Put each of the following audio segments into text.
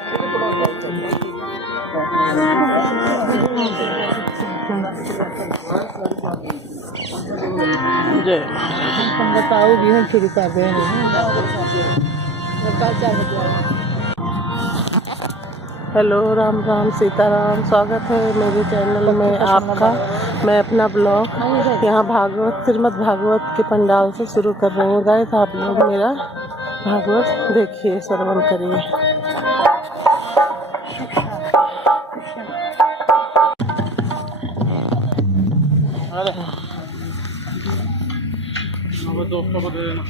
जय बताओ भी हम शुरू कर रहे हैं। हेलो, राम राम, सीताराम। स्वागत है मेरे चैनल में आपका। मैं अपना ब्लॉग यहाँ भागवत श्रीमद् भागवत के पंडाल से शुरू कर रही हूँ। गाइस, आप लोग मेरा भागवत देखिए, श्रवण करिए। दोस्तों को दे देना।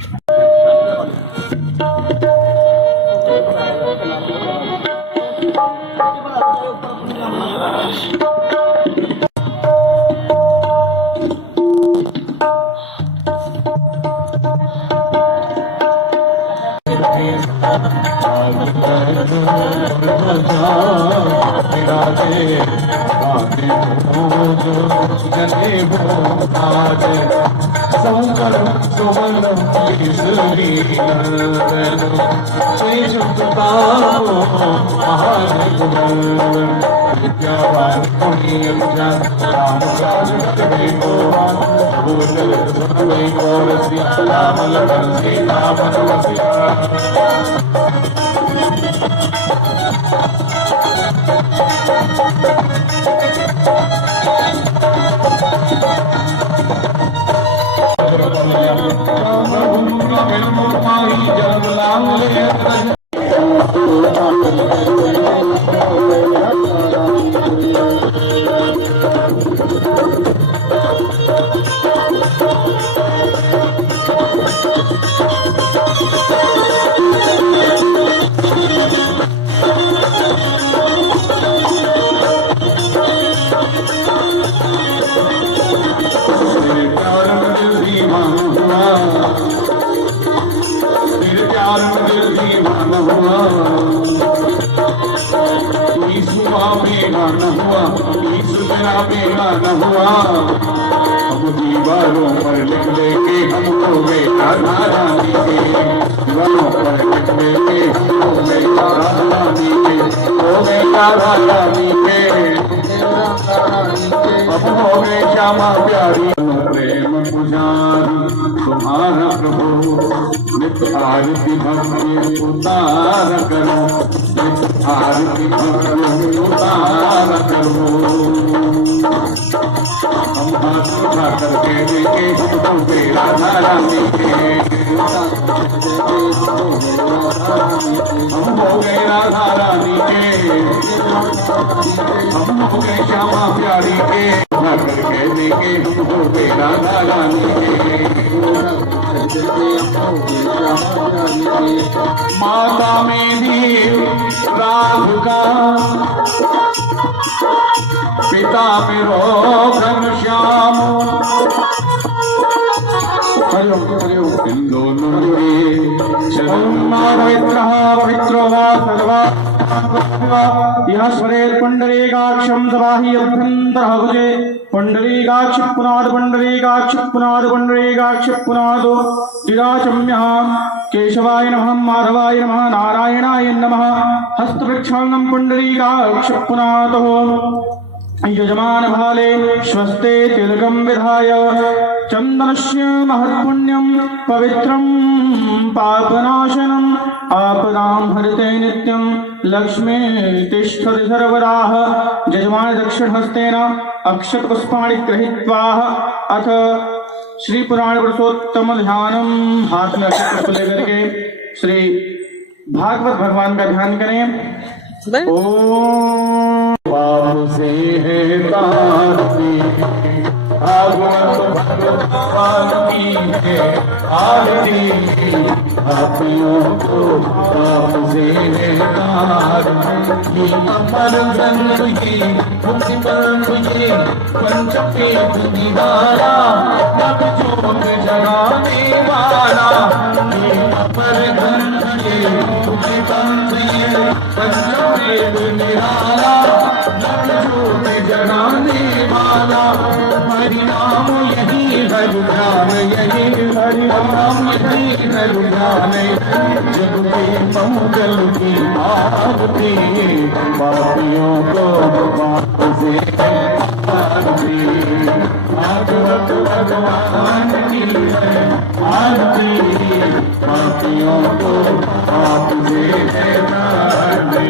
दीवारों पर लिख लेके हमको राधा रानी के, दीवारों पर लिख लेके हमको राधा रानी के, हो गए राधा रानी के, अब हो गए श्यामा प्यारी। प्रेम पुजारी तुम्हारा प्रभु, नित्य आरती भक्ति उतार करो, नित्य आरती भक्ति उतार करो। हम हाथ उठा करके देखे हमको राधा रानी के, हम हो गए राधा रानी के, हम हो गए श्यामा प्यारी के, उठा करके देखे हमको राधा रानी के। माता मेरी राधिका, पिता मेरो घनश्याम, इन दोनों पवित्रो वा सर्वा यः स्मरेत् पुण्डरीकाक्षं दबाहि अभ्यन्तरः भुजे। पुण्डरीकाक्ष पुनाद पुण्डरीकाक्ष पुनाद पुण्डरीकाक्ष पुनाद विराचम्यहं केशवाय नमः, माधवाय नमः, नारायणाय नमः। हस्तप्रक्षालनं पुण्डरीकाक्ष पुनाद। यजमान भाले स्वस्ते तिलकं विधाय, चन्दनस्य महत्पुण्यं पवित्रं पापनाशनम्, आपदां हरते नित्यं लक्ष्मी तिष्ठति सर्वदाः। यजमान दक्षिणहस्तेन अक्षतपुष्पाणि गृहीत्वा अथ श्री पुराण पुरुषोत्तम ध्यानम, हाथ में अक्षत पुष्प लेकर के श्री भागवत भगवान का ध्यान करें। ओम से है भागवत भगवान की है आरती, पापियों को पाप से है तारती। अमर ग्रंथ की मुक्ति बंधु की पंचपेट निवारा, तब जोत जगाने वाला। अमर ग्रंथ की मुक्ति बंधु की पंचपेट निवारा, ज्योति जगाने वाला, हरि नाम यही हरि ध्यान, यही हरि नाम यही हरि ध्यान, जग के मंगल की आरती, पापियों को बाप से आरती, भागवत भगवान की है आरती, पापियों को बाप से आरती।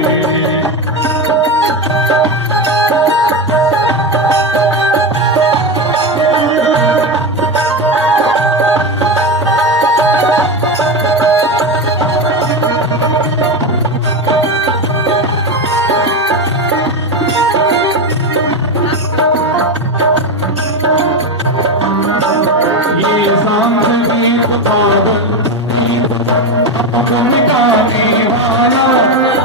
मिटाने वाला,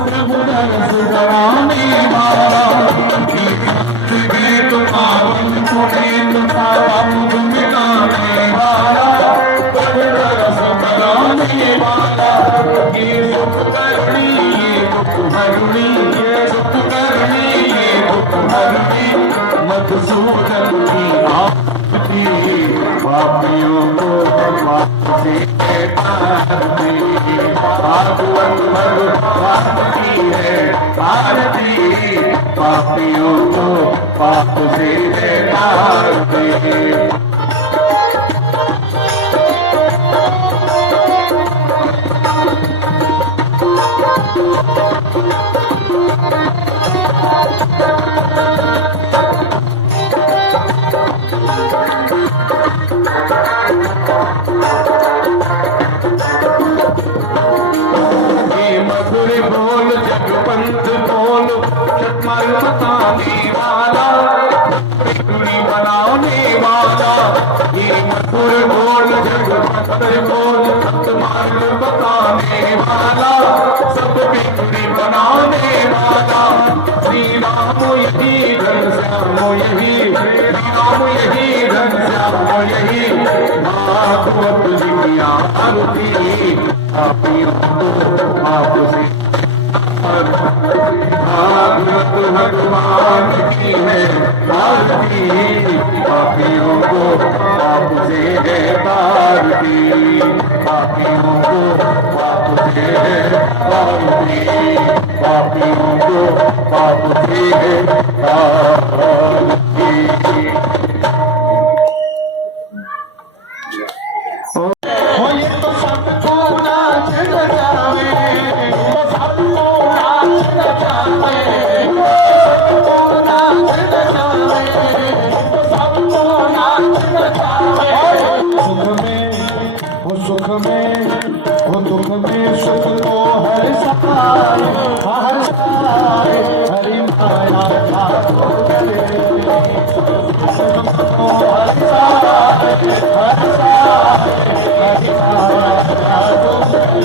प्रभु दरस गवाने वाला, गीत पावन पुनीत पाप मिटाने वाला, प्रभु दरस गवाने वाला, ये सुख करनी ये दुख हरनी, ये सुख करनी ये दुख हरनी, मधुसूदन की आरती, पापियों को वापसी आरती, भागवत भगवान की है आरती, पापियों को पाप से आरती। मधुर बोल जगपंथ बोल, सतमल बताने वाला, बिगड़ी बनाने वाला, ये मधुर बोल जगपंथ बोल, सतमल बताने वाला, सब बिगड़ी बनाने वाला, श्री राम यही घनश्याम यही, श्री राम यही घनश्याम यही, भागवत जी की आरती, पापियों को पाप से भागवत भगवान की है आरती, पापियों को पाप से है तारती, पापियों को पाप से है तारती, पापियों को पाप से है तारती। सुख में वो दुख में सुख को हर सहारे, हर सहारे, हरि माया को करे, हर सहारे, हर सहारे, हरि माया को करे,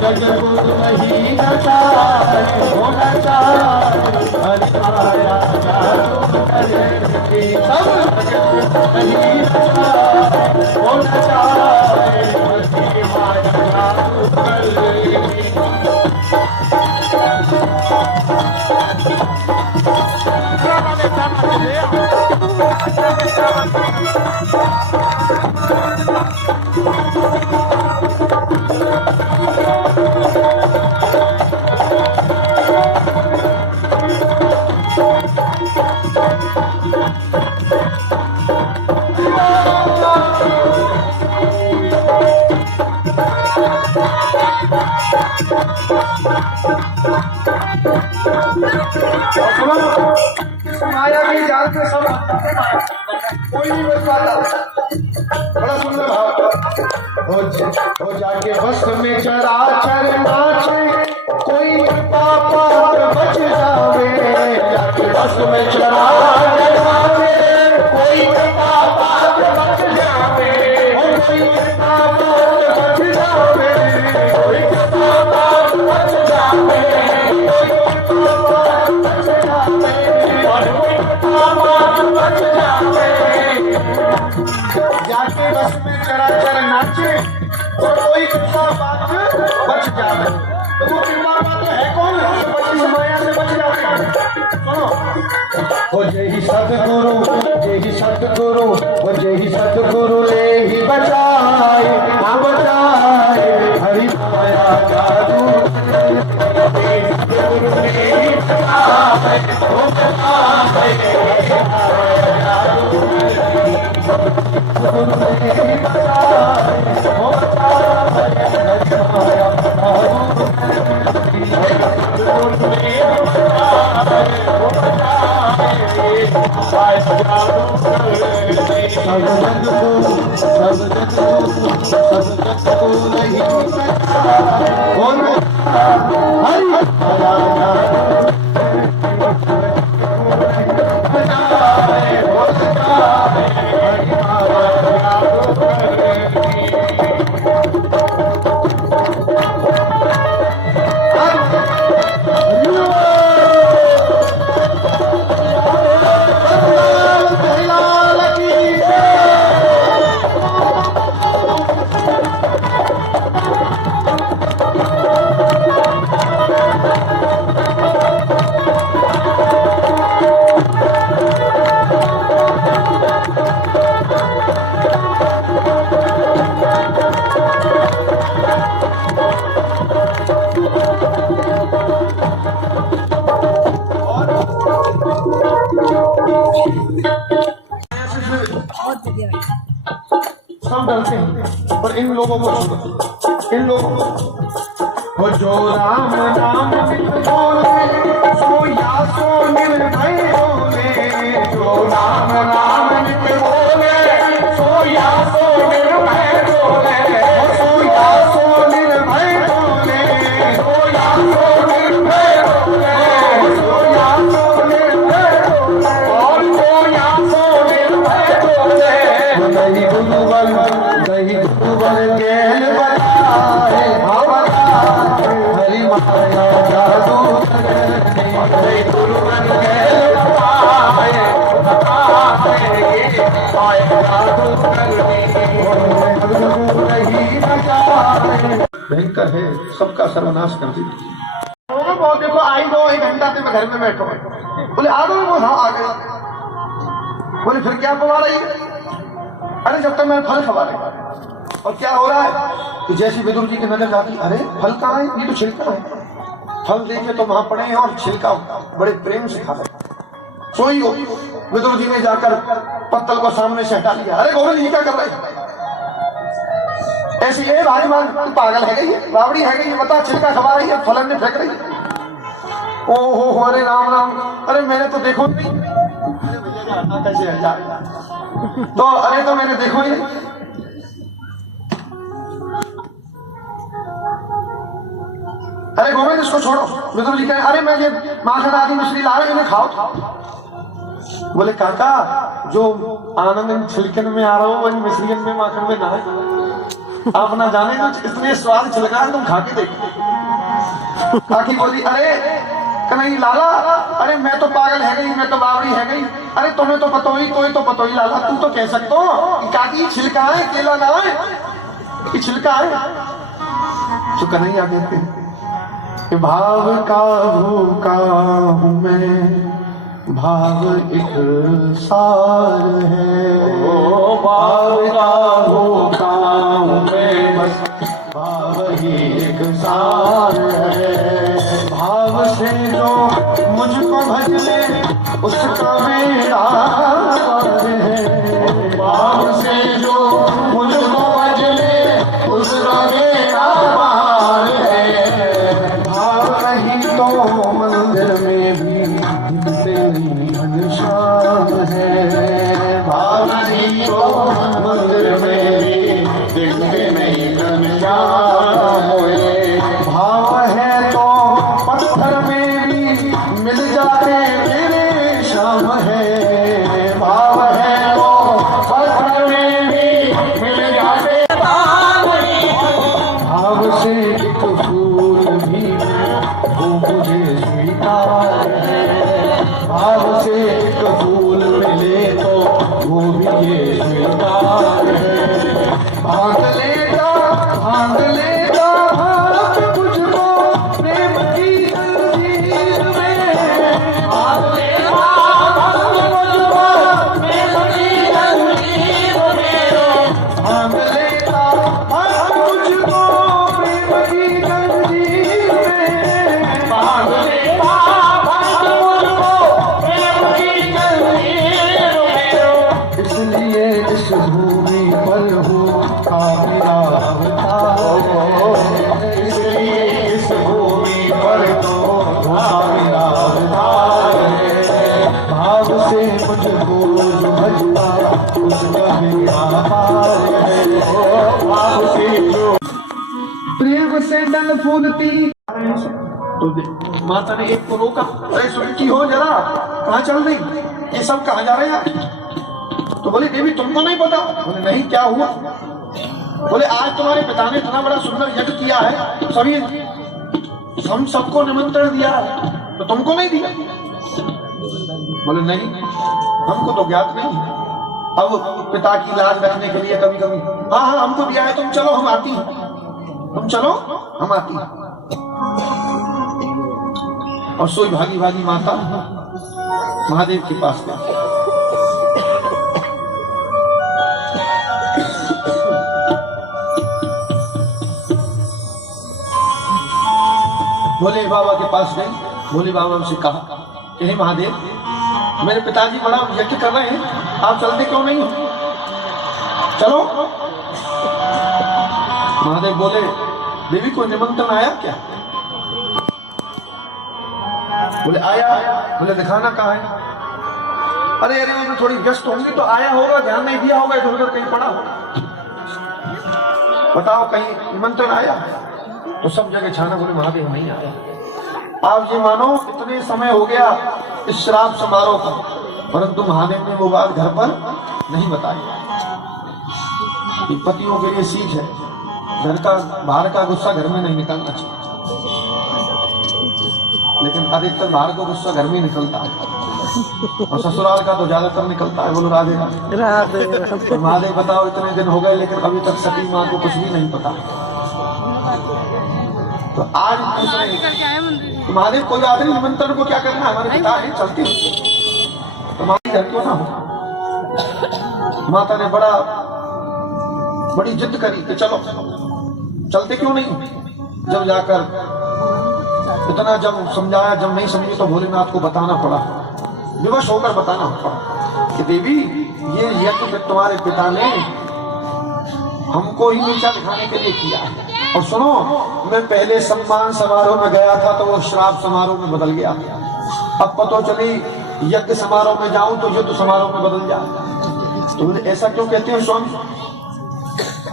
जग को नहीं नचाए, हो नचाए, हरि माया को करे, सब नहीं नचाए, हो नचाए, हरि माया को करे। माया की जाल के सब कोई नहीं बच पाता। बड़ा सुंदर भाव हो जाके बस में चराचर नाचे, कोई पापा बच जावे, जाके बस में चराचर नाचे, कोई पापा बच जावे, कोई पापा बच जावे, कोई पापा बच जावे, जाके बस में चराचर नाचे तो कोई कृपा बात बच जावे। तो वो कृपा बात है कौन? बच्ची माया से बच जावे। सुनो हो जय सतगुरु हो जय सतगुरु ले ही बचाए ना बचाए हरि माया जादू सतगुरु ले ही बचाए हो बचाए सतगुरु ले ही बचाए हो बचाए हरि माया जादू सतगुरु ले ही बचाए हो सब डरते हैं पर इन लोगों को छोड़ो, इन लोगों को जो राम नाम नित बोले सो या सो निर्भय बोले जो राम नाम नित बोले सो या सो निर्भय बोले सो या सो निर्भय बोले सो या सो निर्भय बोले सो या सो निर्भय बोले और सो या सो निर्भय बोले दही गुरुवर ज्ञान बताए हरि माया जादू दही गुरुवर ज्ञान भयंकर है, सबका सर्वनाश कर दी। बहुत देखो आई दो 1 घंटा से मैं घर में बैठो, बोले आ दो वो आ गए, बोले फिर क्या पवा रही है? अरे जब तक मैं फल खवा रही। और क्या हो रहा है कि जैसी विदुर जी की नजर जाती, अरे फल कहाँ है? ये तो छिलका है। फल देखे तो वहां पड़े हैं और छिलका बड़े प्रेम से खा रहे। सोई हो विदुर जी ने जाकर पत्तल को सामने से हटा लिया। अरे गोविंद जी क्या कर रहे? ऐसी ये भारी मान तू पागल है गई, रावड़ी है गई, बता छिलका खवा रही है, फलन में फेंक रही है। ओहो अरे राम राम, अरे मैंने तो देखो नहीं। अरे भैया कैसे है जा तो अरे तो मैंने देखो ही नहीं। अरे गोविंद इसको छोड़ो। विदुर जी कहे अरे मैं ये माखन आदि मछली ला रहे इन्हें खाओ। बोले काका जो आनंद छिलकन में आ रहा हो वही मछलियन में माखन में ना है। आप ना जाने तो इतने स्वाद छिलका है, तुम खा के देखो। काकी बोली अरे कन्हैया लाला, अरे मैं तो पागल है गई, मैं तो बावड़ी है गई। अरे तुम्हें तो पतोई लाला, तुम तो कह सकते हो काकी छिलका है केला ना है, ये छिलका है। तो कन्हैया कहते हैं कि भाव का भूखा हूँ मैं, भाव एक सार है। ओ भाव का भूखा हूँ मैं, बस भाव ही एक सार है। भाव से जो मुझको भज ले उसका मेरा पार है। भाव से जो मुझको भज ले उसका मेरा पार है। भाव नहीं तो मंदिर में भी तेरी घनश्याम है। भाव नहीं तो मंदिर में भी दिखते नहीं घनश्याम है। भाव है तो पत्थर में भी मिल जाते तेरे श्याम है। भाव है तो पत्थर में भी मिल जाते। भाव से एक फूल भी वो मुझे स्वीकार है। भाव से एक फूल मिले तो वो भी ये स्वीकार है। भाग लेगा भाग लेगा भाग मुझको प्रेम की तस्वीर में। भाग लेगा उल्टी। तो माता ने एक को रोका, अरे सुनकी हो जरा, कहाँ चल रही, ये सब कहाँ जा रहे हैं? तो बोले देवी तुमको नहीं पता? बोले नहीं, क्या हुआ? बोले आज तुम्हारे पिता ने इतना बड़ा सुंदर यज्ञ किया है, सभी हम सबको निमंत्रण दिया है, तो तुमको नहीं दिया? बोले नहीं, हमको तो ज्ञात नहीं। अब पिता की लाज रखने के लिए कभी कभी हाँ हाँ हमको दिया है, तुम चलो हम आती हैं, तुम चलो हम आती हैं। और सोई भागी भागी माता महादेव के पास गई। भोले बाबा के पास गई। भोले बाबा से कहा कि हे महादेव, मेरे पिताजी बड़ा यज्ञ कर रहे हैं, आप चलते क्यों नहीं हो? चलो। महादेव बोले देवी को निमंत्रण आया क्या? बोले आया। बोले दिखाना कहाँ है? अरे अरे मैं थोड़ी व्यस्त होंगी, तो आया होगा, ध्यान नहीं दिया होगा, इधर उधर कहीं पड़ा होगा। बताओ कहीं निमंत्रण आया? तो सब जगह छाना। बोले महादेव नहीं आया। आप ये मानो इतने समय हो गया इस श्राप समारोह का, परंतु महादेव ने वो बात घर पर नहीं बताई। पतियों के लिए सीख है, घर का बाहर का गुस्सा घर में नहीं निकलना चाहिए, लेकिन अधिकतर बाहर का गुस्सा घर में निकलता है और ससुराल का तो ज्यादातर निकलता है। बोलो राधे राधे। तो महादेव बताओ इतने दिन हो गए लेकिन अभी तक सती माँ को कुछ भी नहीं पता। तो आज तो महादेव कोई बात नहीं, निमंत्रण को क्या करना, हमारे पिता है, चलते तो हमारे घर क्यों ना हो। माता ने बड़ी जिद करी कि चलो, चलते क्यों नहीं? जब जाकर इतना जब समझाया, जब नहीं समझी तो भोलेनाथ को बताना पड़ा, विवश होकर बताना पड़ा कि देवी ये यज्ञ तुम्हारे पिता ने हमको ही नीचा दिखाने के लिए किया है। और सुनो, मैं पहले सम्मान समारोह में गया था तो वो श्राप समारोह में बदल गया, अब पता चली यज्ञ समारोह में जाऊं तो युद्ध समारोह में बदल जाए। तो ऐसा क्यों कहते हैं स्वामी?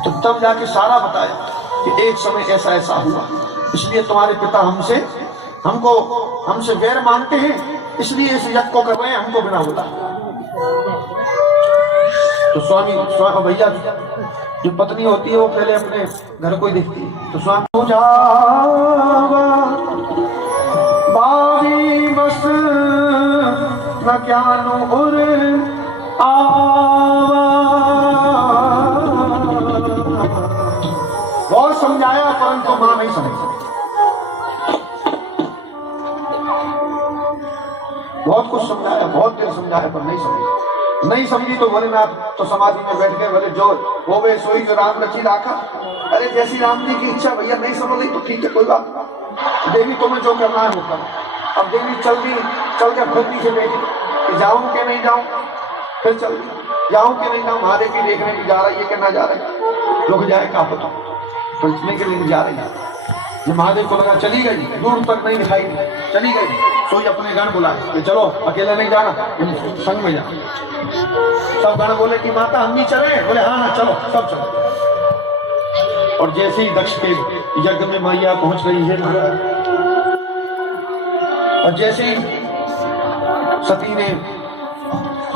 तो तब जाके सारा बताया कि एक समय ऐसा ऐसा हुआ, इसलिए तुम्हारे पिता हमसे वैर मानते हैं, इसलिए इस यज्ञ को कर रहे हैं, हमको बिना बता। तो स्वामी भैया जो पत्नी होती है वो पहले अपने घर को ही देखती है। तो स्वामी बावी बस न क्या उर बहुत समझाया परंतु मां नहीं समझ, बहुत कुछ समझाया, बहुत देर समझाया पर नहीं समझी। तो भोलेनाथ तो समाधि में बैठ गए। बोले जो वो वे सोई जो राम रची राखा। अरे जैसी राम जी की इच्छा, भैया नहीं समझ रही तो ठीक है, कोई बात नहीं, देवी तुम्हें जो करना है वो कर। अब देवी चल कर भक्ति से बैठी कि जाऊं कि नहीं जाऊं, फिर चल जाऊं कि नहीं जाऊं। महादेव की देखने की जा रही है कि ना जा रही, रुक जाए का पता, पहुंचने के लिए जा रही है। जब महादेव को लगा चली गई, दूर तक नहीं दिखाई, चली गई, सोई अपने गण बुलाए, चलो अकेले नहीं जाना, संग में जाना। सब गण बोले कि माता हम भी चले? बोले हाँ हाँ चलो, सब चलो। और जैसे ही दक्ष के यज्ञ में मैया पहुंच गई है, और जैसे ही सती ने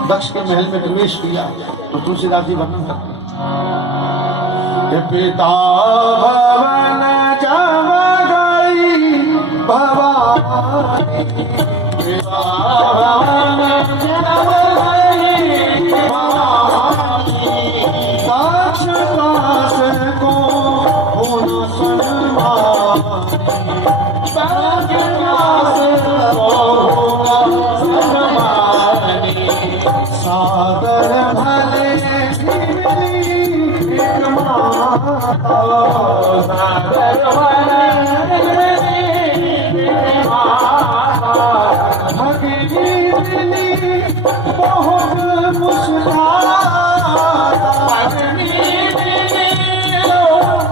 दक्ष के महल में प्रवेश किया तो तुलसीदास जी वर्णन करते हैं, पिता भवन जब गई भवानी, पिता भवन जब गई भवानी, दक्ष दास को पुन सन्मानी, दक्ष दास को सन्मानी, सादर भले एक माता, सादर भले एक माता, भगनी मिली बहुत मुस्काता, भगनी मिली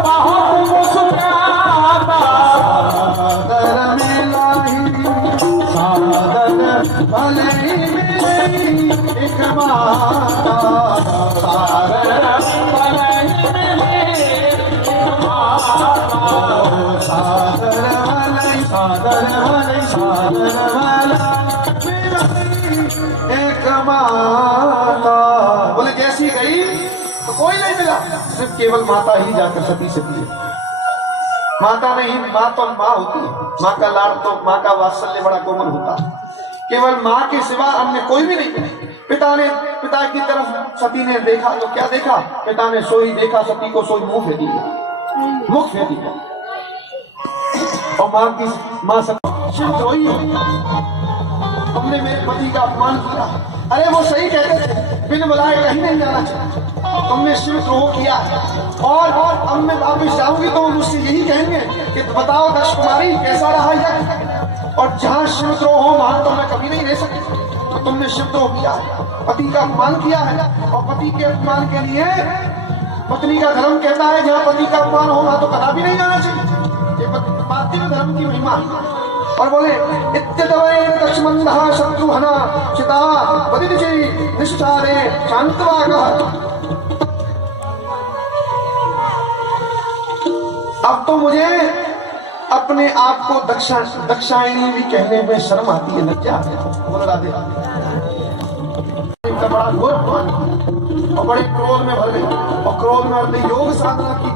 बहुत मुस्काता, सादर मिलाई सादर भले एक माता, सादर भले एक माता, सादर सागर वाला एक माता। बोले जैसी गई तो कोई नहीं मिला, सिर्फ केवल माता ही जाकर सती सती है। माता नहीं, माँ तो माँ होती है, माँ का लाड़ तो, माँ का वात्सल्य बड़ा कोमल होता है। केवल माँ के सिवा अन्य कोई भी नहीं। पिता की तरफ सती ने देखा तो क्या देखा? पिता ने सोई देखा सती को, सोई मुंह फेंकी, मुख फेंकी। और माँ शिवद्रोही हो, तुमने मेरे पति का अपमान किया। अरे वो सही कहते थे, बिन बुलाए कहीं नहीं जाना चाहिए। तुमने शिवद्रोह किया और अब मैं वापिस जाऊंगी तो मुझसे यही कहेंगे कि बताओ दक्ष कुमारी कैसा रहा यज्ञ। और जहां शिवद्रोह हो वहां तो मैं कभी नहीं रह सकती। तो तुमने शिवद्रोह किया है, पति का अपमान किया है, और पति के अपमान के लिए पत्नी का धर्म कहता है जहां पति का अपमान हो वहां तो कदापि नहीं जाना चाहिए। ये पार्थिव धर्म की महिमा। और बोले इत्यदवैन लक्ष्मणः शत्रुहना चिता वदिति निष्ठारे शांतवागः। अब तो मुझे अपने आप को दक्षायणी भी कहने में शर्म आती है, लज्जा। बोल राधे का बड़ा घोर और बड़े क्रोध में भर गई, और क्रोध में भर योग साधना की।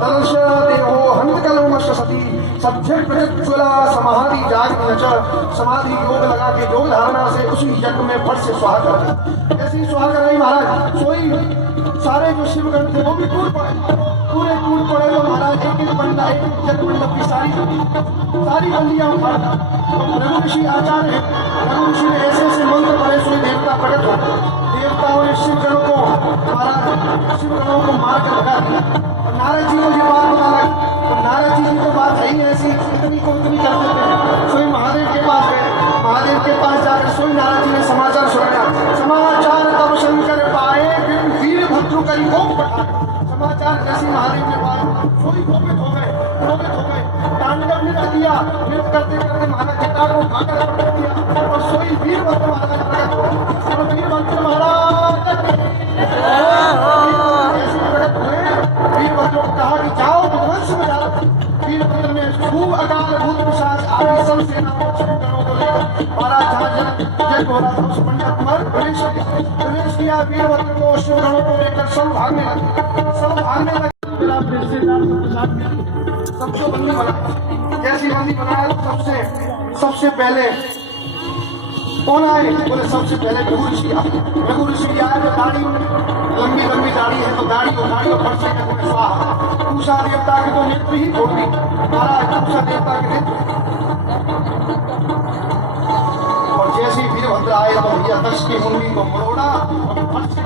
दर्श देहो हंत कलमश सती सभ्य प्रज्वला समाधि जाग नच। समाधि योग लगा के योग धारणा से उसी यज्ञ में फट से स्वाहा कर। ऐसी स्वाहा कर रही महाराज, सोई सारे जो शिवगण थे वो भी टूट पड़े, पूरे टूट पड़े। तो महाराज एक पंडा, एक यज्ञ मंडप की सारी बंदियां उठा। तो रघु ऋषि आचार्य है, रघु ऋषि ने ऐसे ऐसे मंत्र पढ़े, सोई देवता प्रकट हो। देवताओं ने शिवगणों को, महाराज शिवगणों को मार कर लगा दिया। नारद जी को ये बात पता लगी, तो नारद जी की तो बात है ही ऐसी, इतनी को इतनी कर देते हैं। सोई महादेव के पास गए, महादेव के पास जाकर सोई नारद जी ने समाचार सुनाया। समाचार तब शंकर पाए वीरभद्र का योग पठाए। समाचार जैसे महादेव ने पाया, सोई कोपित हो गए, क्रोधित हो गए, तांडव नृत्य किया। नृत्य करते करते महाराज जटा को उठाकर पकड़ दिया, और सोई वीरभद्र महाराज प्रकट हो। और वीरभद्र महाराज वीरभद्र को कहा कि जाओ भगवान से बजाओ। वीरभद्र ने खूब अकाल भूत पिशाच आदि सब सेनाओं को लेकर महाराज जहाँ जय हो रहा था उस मंडप पर प्रवेश किया। वीरभद्र को शिवगणों को लेकर सब भागने लगे। सबको बंदी बना, जैसी बंदी बनाया सबसे पहले कौन आए? बोले सबसे पहले रघु ऋषि आए। रघु ऋषि आए तो दाढ़ी, लंबी लंबी दाढ़ी है तो दाढ़ी और फट से स्वाहा। पूषा देवता के तो नेत्र ही छोड़ दी महाराज, पूषा देवता के नेत्र। और जैसे ही वीरभद्र आए तो भैया दक्ष की मुंडी को मरोड़ा और फट से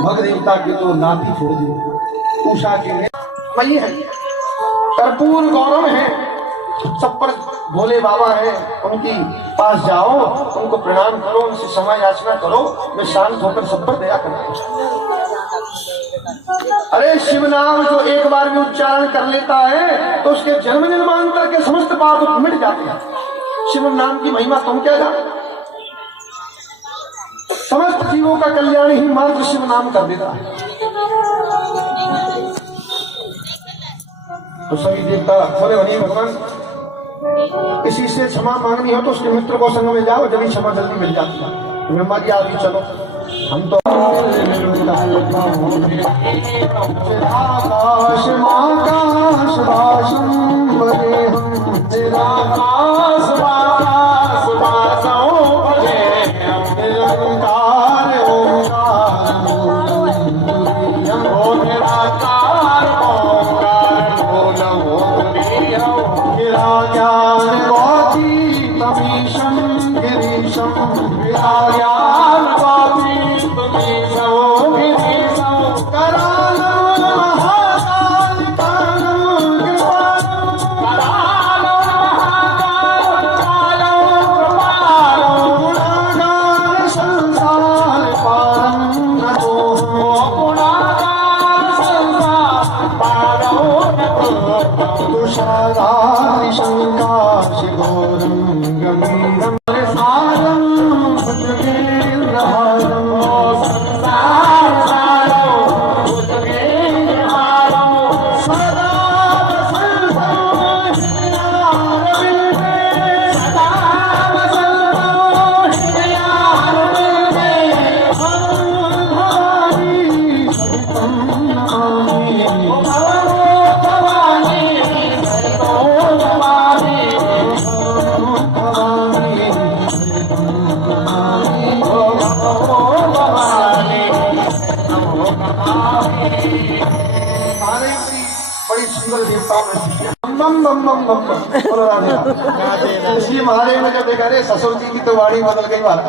भग देवता की तो नाभि छोड़ दी। उषा के वही है, कर्पूर गौरव है, सब पर भोले बाबा है। उनकी पास जाओ, उनको प्रणाम करो, उनसे क्षमा याचना करो, वे शांत होकर सब पर दया करें। अरे शिव नाम जो एक बार भी उच्चारण कर लेता है तो उसके जन्म जन्मांतर के समस्त पाप मिट जाते हैं। शिव नाम की महिमा तुम क्या जानते? समस्त जीवों का कल्याण ही मात्र शिव नाम कर देता है। तो सभी देवता बोले वही भगवान, किसी से क्षमा मांगनी हो तो उसके मित्र को संग में जाओ, जल्दी क्षमा जल्दी मिल जाती है। ब्रह्मा जी आगे चलो, हम तो पारम न तो तुषारादि शंका शिवोरम गंभीरम सारम भुजगेन्द्रहारम संसार सारम भुजगेन्द्रहारम सदा वसंतम हृदयारविंदे सदा वसंतम हृदयारविंदे भवानी सहितं नमामि बड़ी सुंदर देवताओं में बम बम बम बम बम बोलो राधे इसलिए महादेव ने जब देखा रे ससुर जी की तो वाणी बदल गई बात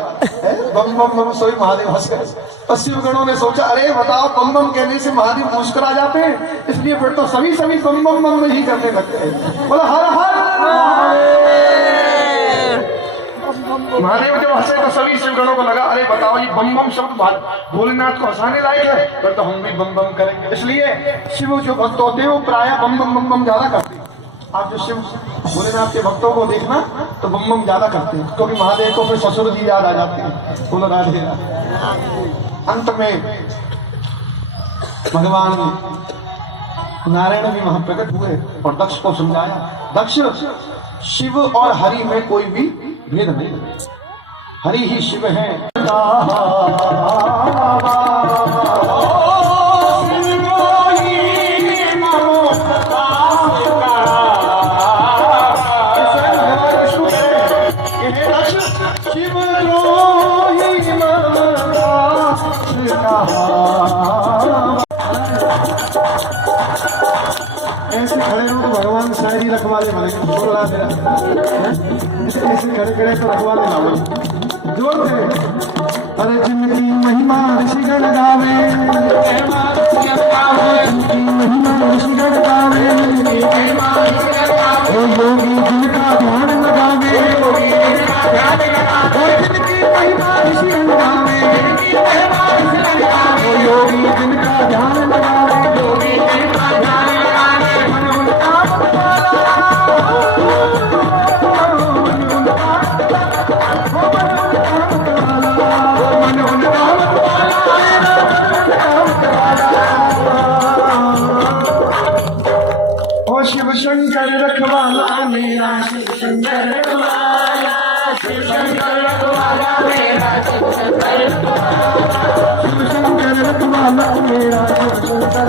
बम बम बम सोई महादेव हंस गए। पश्चिम गणों ने सोचा अरे बताओ बम बम कहने से महादेव मुस्कुरा जाते हैं, इसलिए फिर तो सभी बम बम बम ही करने लगते हैं। बोला हर हर महादेव जब हंसे तो सभी शिवगणों को लगा अरे बताओ ये बम बम शब्द भोलेनाथ को हंसाने लायक है, फिर तो हम भी बम बम करेंगे। इसलिए शिव जो भक्त होते हैं वो प्राय बम बम बम बम ज्यादा करते हैं। आप जो शिव भोलेनाथ के भक्तों को देखना तो बम बम ज्यादा करते हैं, क्योंकि महादेव को फिर ससुर जी याद आ जाते हैं। बोलो राधे राधे। अंत में भगवान नारायण भी वहां प्रकट हुए और दक्ष को समझाया, दक्ष शिव और हरि में कोई भी भेद नहीं, हरि ही शिव है। ऐसे खड़े हो तो भगवान शायरी रखवाले बने, बोल रहा मेरा ऐसे खड़े खड़े तो रखवाले लाओ जोर से। अरे जिनकी महिमा ऋषिगण गावे, जिनकी महिमा ऋषिगण गावे, ओ योगी जिनका ध्यान लगावे, जिनकी महिमा ऋषिगण गावे, ओ योगी जिनका ध्यान लगावे, योगी जिनका ध्यान लगावे, मन उनका शिव शंकर रखवाला मेरा, शिव शंकर रखवाला, शिव शंकर रखवाला मेरा, शिव शंकर रखवाला मेरा, शिव शंकर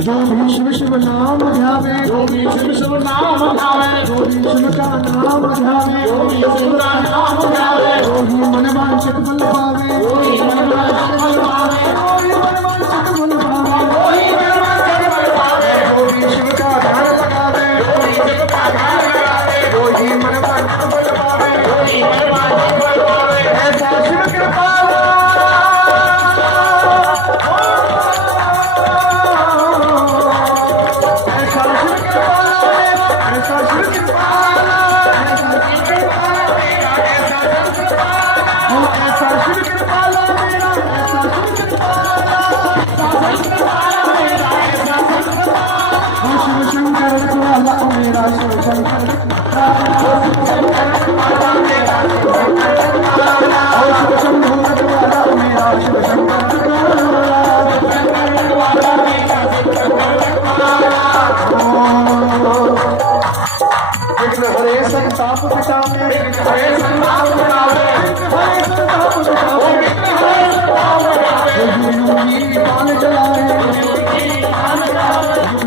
जो भी शिव शिव नाम ध्यावे, जो भी शिव शिव नाम ध्यावे, जो भी शिव का नाम ध्यावे, जो भी शिव का नाम ध्यावे, जो ही मन वांछित फल पावे, जो ही मन वांछित फल पावे, जो ही मन वांछित फल पावे, जो ही मन वांछित फल पावे, जो भी शिव का ध्यान लगावे, जो ही शिव का ध्यान लगावे, जो ही मन वांछित फल पावे, जो ही मन वांछित फल पावे, ऐसा शिव कृपाला, हरे संताप मिटावे, हरे संताप मिटावे, हरे संताप मिटावे, युगी पान जलाए,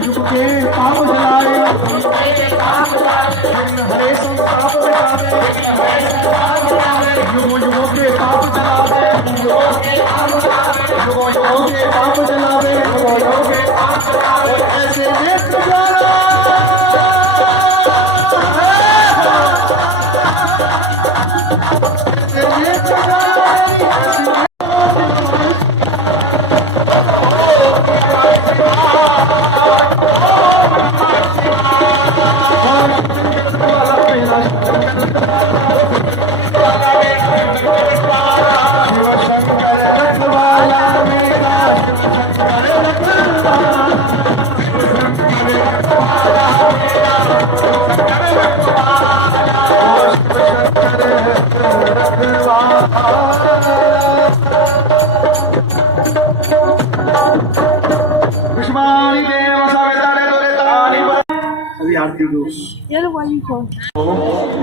युग के पाप जलाए, हरे संताप मिटावे, युगों युगों के पाप जलावे, युगों युगों के पाप जलावे, युगों युगों के पाप जलावे, ऐसे नेत्र द्वारा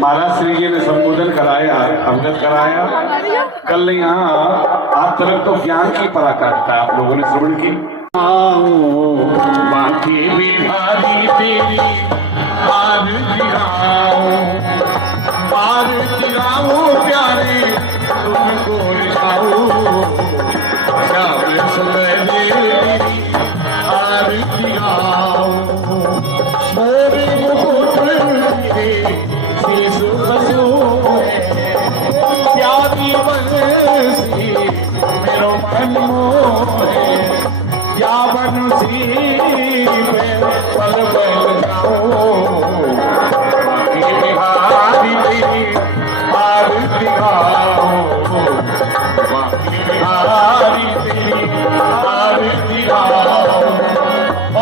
महाराज श्री जी ने संबोधन कराया, अवगत कराया। कल यहाँ आप तरफ तो ज्ञान की पराकाष्ठा आप लोगों ने श्रवण की। बाकी भी भारी तेरी पार दिखाओ प्यारे तुमको रिझाओ, श्याम समय तेरी पार दिखाओ, मोरे मुकुट शीश बसो प्यारी बंसी मेरो मन मोहे, या बंसी पे पल बन जाओ, बाकी बिहारी तेरी पार दिखाओ, बाकी बिहारी तेरी पार दिखाओ,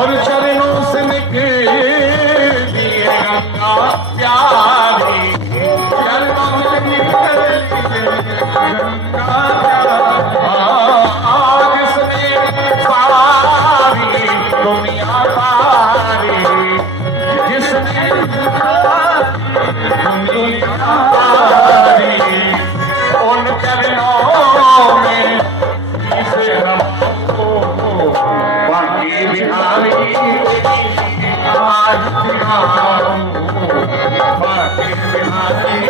और चरणों से निकल दिए गंगा प्यारी, चरणों से निकल दिए गंगा आज इसने सारी दुनिया पारी, जिसने दुनिया पारी, उन चरणों में जिसे हमको बाकी बिहारी आज दिखाओ, बाकी बिहारी